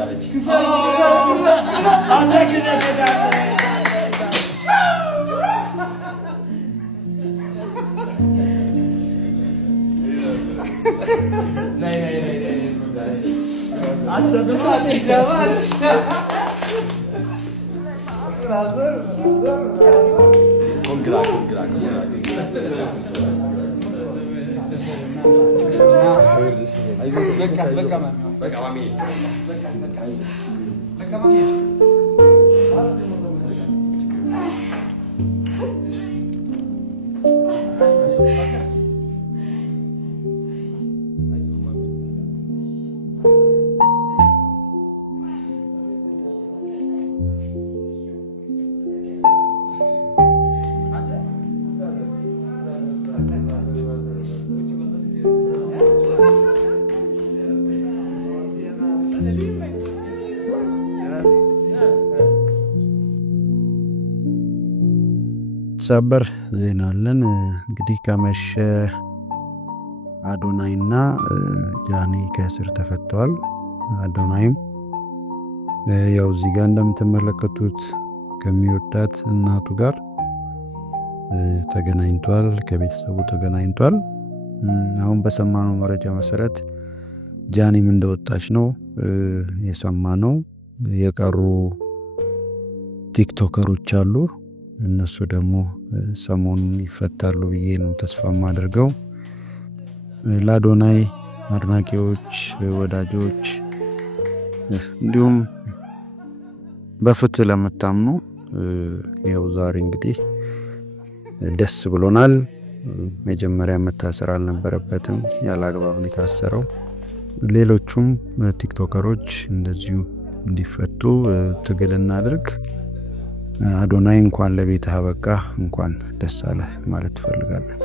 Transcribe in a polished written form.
አለች አንተ ግን ናይ አሰብኩት ይገባል ኮንግራ በቃ ማሚ ሰበር ዜና አለን። እንግዲህ ከመሸ አዶናይና ጃኒ ከእስር ተፈተዋል። አዶናይም ያው እዚህ ጋር እንደምትመለከቱት ከሚወዳት እናቱ ጋር ተገናኝቷል፣ ከቤተሰቡ ተገናኝቷል። አሁን በሰማነው መረጃ መሰረት ጃኒም እንደወጣች ነው የሰማነው። የቀሩ ቲክቶከሮች አሉ፣ እነሱ ደግሞ ሰሞኑን ይፈታሉ ብዬ ነው ተስፋ የማደርገው። ለአዶናይ አድናቂዎች፣ ወዳጆች እንዲሁም በፍትህ ለምታምኑ ያው ዛሬ እንግዲህ ደስ ብሎናል። መጀመሪያ መታሰር አልነበረበትም፣ ያለ አግባብ ነው የታሰረው። ሌሎቹም ቲክቶከሮች እንደዚሁ እንዲፈቱ ትግል እናድርግ። አዶናይ እንኳን ለቤትህ አበቃ፣ እንኳን ደስ አለህ ማለት እፈልጋለሁ።